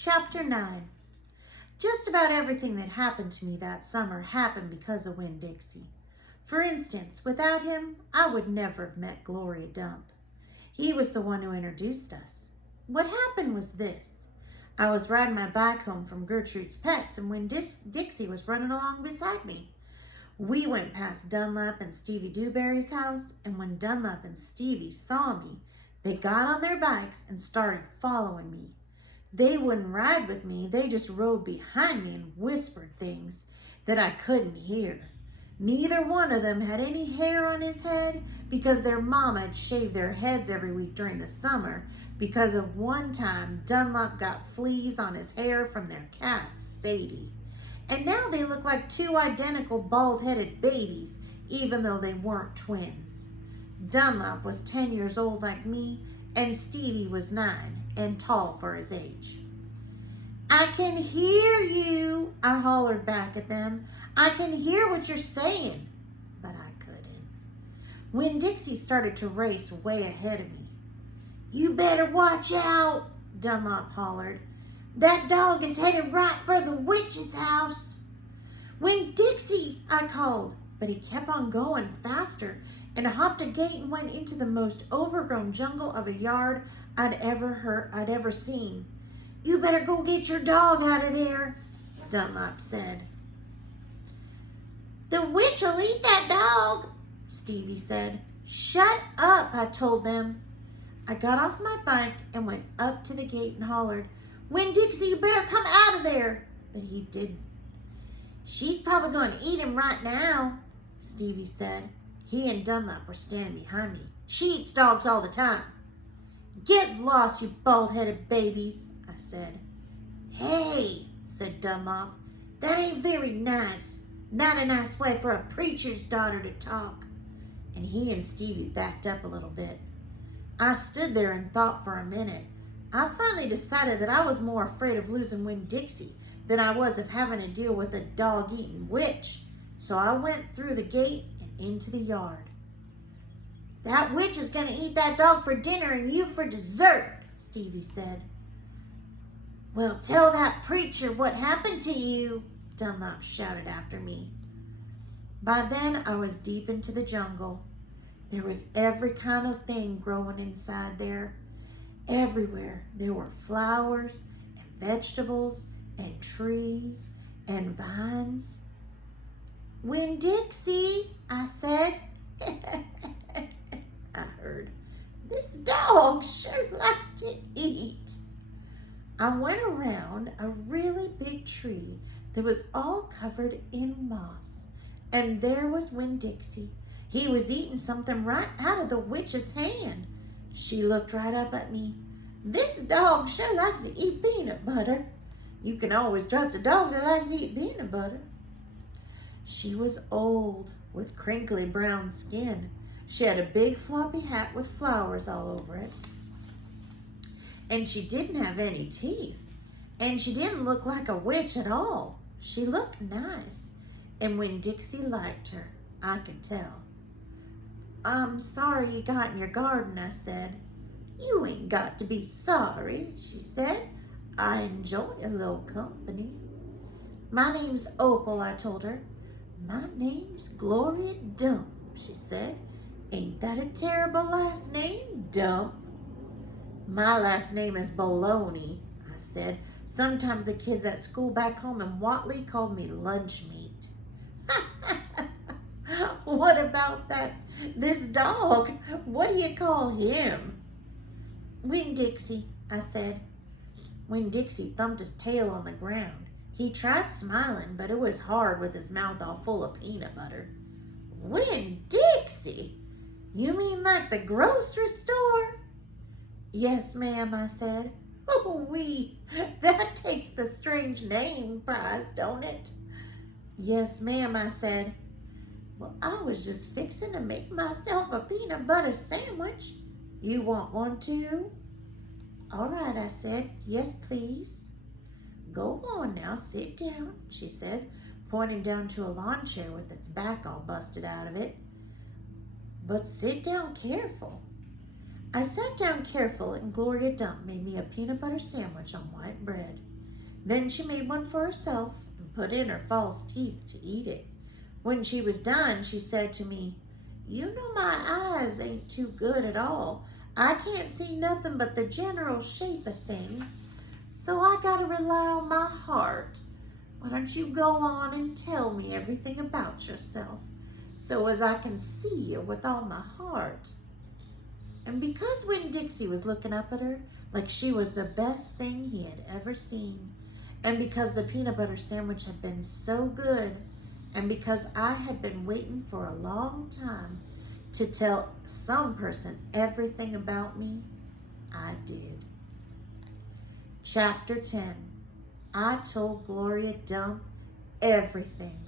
Chapter 9. Just about everything that happened to me that summer happened because of Winn-Dixie. For instance, without him, I would never have met Gloria Dump. He was the one who introduced us. What happened was this. I was riding my bike home from Gertrude's Pets, and Winn-Dixie was running along beside me. We went past Dunlap and Stevie Dewberry's house, and when Dunlap and Stevie saw me, they got on their bikes and started following me. They wouldn't ride with me, they just rode behind me and whispered things that I couldn't hear. Neither one of them had any hair on his head because their mama had shaved their heads every week during the summer because of one time Dunlap got fleas on his hair from their cat, Sadie. And now they look like two identical bald-headed babies, even though they weren't twins. Dunlap was 10 years old like me, and Stevie was 9 and tall for his age. "I can hear you," I hollered back at them. "I can hear what you're saying," but I couldn't. Winn-Dixie started to race way ahead of me. "You better watch out," Dunlap hollered. "That dog is headed right for the witch's house." "Winn-Dixie," I called, but he kept on going faster and hopped a gate and went into the most overgrown jungle of a yard I'd ever seen. "You better go get your dog out of there," Dunlap said. "The witch will eat that dog," Stevie said. "Shut up," I told them. I got off my bike and went up to the gate and hollered, "Winn-Dixie, you better come out of there," but he didn't. "She's probably going to eat him right now," Stevie said. He and Dunlap were standing behind me. "She eats dogs all the time." "Get lost, you bald-headed babies," I said. "Hey," said Dunlap, "that ain't very nice. Not a nice way for a preacher's daughter to talk." And he and Stevie backed up a little bit. I stood there and thought for a minute. I finally decided that I was more afraid of losing Winn-Dixie than I was of having to deal with a dog-eating witch. So I went through the gate and into the yard. "That witch is going to eat that dog for dinner and you for dessert," Stevie said. "Well, tell that preacher what happened to you," Dunlap shouted after me. By then, I was deep into the jungle. There was every kind of thing growing inside there. Everywhere there were flowers and vegetables and trees and vines. "Winn-Dixie," I said. I heard, "This dog sure likes to eat." I went around a really big tree that was all covered in moss, and there was Winn-Dixie. He was eating something right out of the witch's hand. She looked right up at me. "This dog sure likes to eat peanut butter." You can always trust a dog that likes to eat peanut butter. She was old, with crinkly brown skin. She had a big floppy hat with flowers all over it. And she didn't have any teeth. And she didn't look like a witch at all. She looked nice. And Winn-Dixie liked her, I could tell. "I'm sorry you got in your garden," I said. "You ain't got to be sorry," she said. "I enjoy a little company." "My name's Opal," I told her. "My name's Gloria Dump," she said. "Ain't that a terrible last name, Dump?" "My last name is Baloney," I said. "Sometimes the kids at school back home in Watley called me lunch meat." "What about this dog? What do you call him?" "Winn-Dixie," I said. Winn-Dixie thumped his tail on the ground. He tried smiling, but it was hard with his mouth all full of peanut butter. "Winn-Dixie? You mean like the grocery store?" "Yes, ma'am," I said. "Oh-wee, that takes the strange name prize, don't it?" "Yes, ma'am," I said. "Well, I was just fixing to make myself a peanut butter sandwich. You want one too?" "All right," I said. "Yes, please." "Go on now, sit down," she said, pointing down to a lawn chair with its back all busted out of it. "But sit down careful." I sat down careful and Gloria Dump made me a peanut butter sandwich on white bread. Then she made one for herself and put in her false teeth to eat it. When she was done, she said to me, "You know my eyes ain't too good at all. I can't see nothing but the general shape of things. So I gotta rely on my heart. Why don't you go on and tell me everything about yourself so as I can see you with all my heart?" And because Winn-Dixie was looking up at her like she was the best thing he had ever seen, and because the peanut butter sandwich had been so good, and because I had been waiting for a long time to tell some person everything about me, I did. Chapter 10. I told Gloria Dump everything.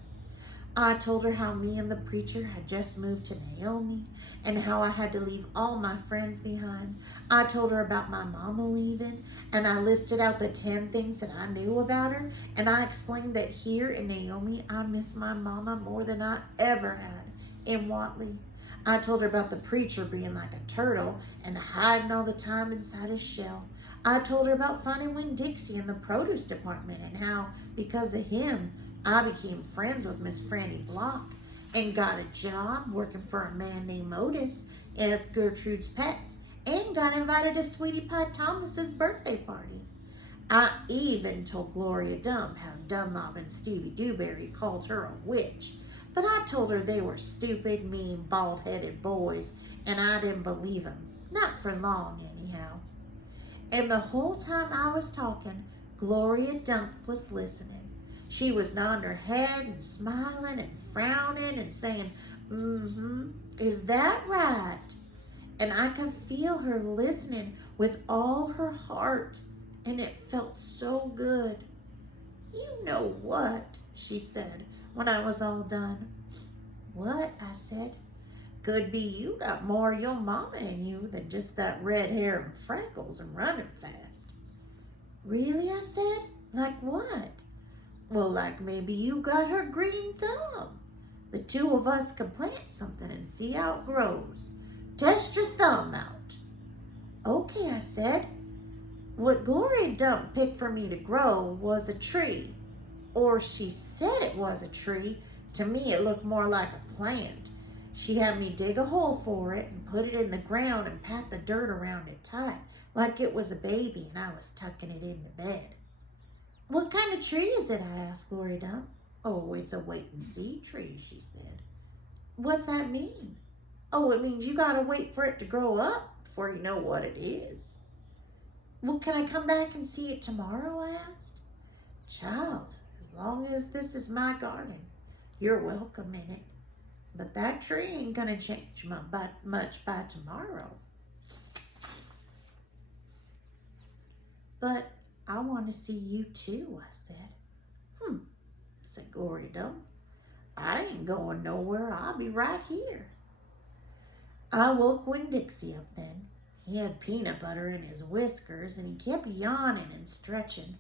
I told her how me and the preacher had just moved to Naomi and how I had to leave all my friends behind. I told her about my mama leaving, and I listed out the 10 things that I knew about her, and I explained that here in Naomi I miss my mama more than I ever had in Watley. I told her about the preacher being like a turtle and hiding all the time inside his shell. I told her about finding Winn-Dixie in the produce department and how, because of him, I became friends with Miss Franny Block and got a job working for a man named Otis at Gertrude's Pets and got invited to Sweetie Pie Thomas's birthday party. I even told Gloria Dump how Dunlop and Stevie Dewberry called her a witch, but I told her they were stupid, mean, bald-headed boys, and I didn't believe them. Not for long, anyhow. And the whole time I was talking, Gloria Dump was listening. She was nodding her head and smiling and frowning and saying, "Is that right?" And I could feel her listening with all her heart, and it felt so good. "You know what?" she said when I was all done. "What?" I said. "Could be you got more of your mama in you than just that red hair and freckles and running fast." "Really?" I said. "Like what?" "Well, like maybe you got her green thumb. The two of us could plant something and see how it grows. Test your thumb out." "Okay," I said. What Gloria Dump picked for me to grow was a tree. Or she said it was a tree. To me, it looked more like a plant. She had me dig a hole for it and put it in the ground and pat the dirt around it tight, like it was a baby and I was tucking it into bed. "What kind of tree is it?" I asked Gloria Dump. "Oh, it's a wait-and-see tree," she said. "What's that mean?" "Oh, it means you gotta wait for it to grow up before you know what it is." "Well, can I come back and see it tomorrow?" I asked. "Child, as long as this is my garden, you're welcome in it. But that tree ain't gonna change much by tomorrow." "But I want to see you too," I said. Said Gloria Dump. "I ain't going nowhere. I'll be right here." I woke Winn-Dixie up then. He had peanut butter in his whiskers and he kept yawning and stretching.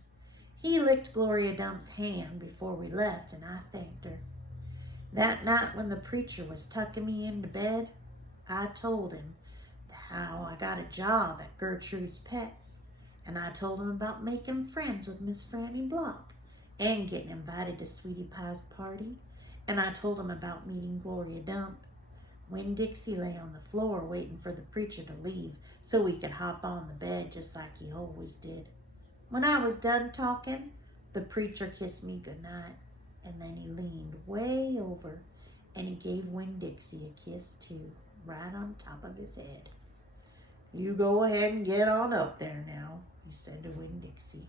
He licked Gloria Dump's hand before we left and I thanked her. That night when the preacher was tucking me into bed, I told him how I got a job at Gertrude's Pets. And I told him about making friends with Miss Franny Block and getting invited to Sweetie Pie's party. And I told him about meeting Gloria Dump. Winn-Dixie lay on the floor waiting for the preacher to leave so he could hop on the bed just like he always did. When I was done talking, the preacher kissed me goodnight, and then he leaned way over and he gave Winn-Dixie a kiss too, right on top of his head. "You go ahead and get on up there now," he said to Winn-Dixie.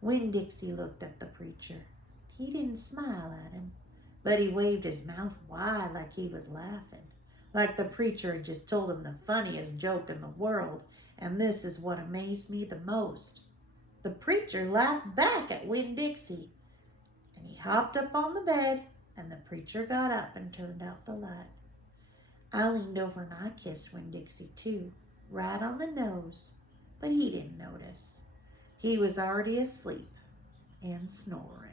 Winn-Dixie looked at the preacher. He didn't smile at him, but he waved his mouth wide like he was laughing, like the preacher had just told him the funniest joke in the world, and this is what amazed me the most. The preacher laughed back at Winn-Dixie, and he hopped up on the bed, and the preacher got up and turned out the light. I leaned over and I kissed Winn-Dixie too, right on the nose, but he didn't notice. He was already asleep and snoring.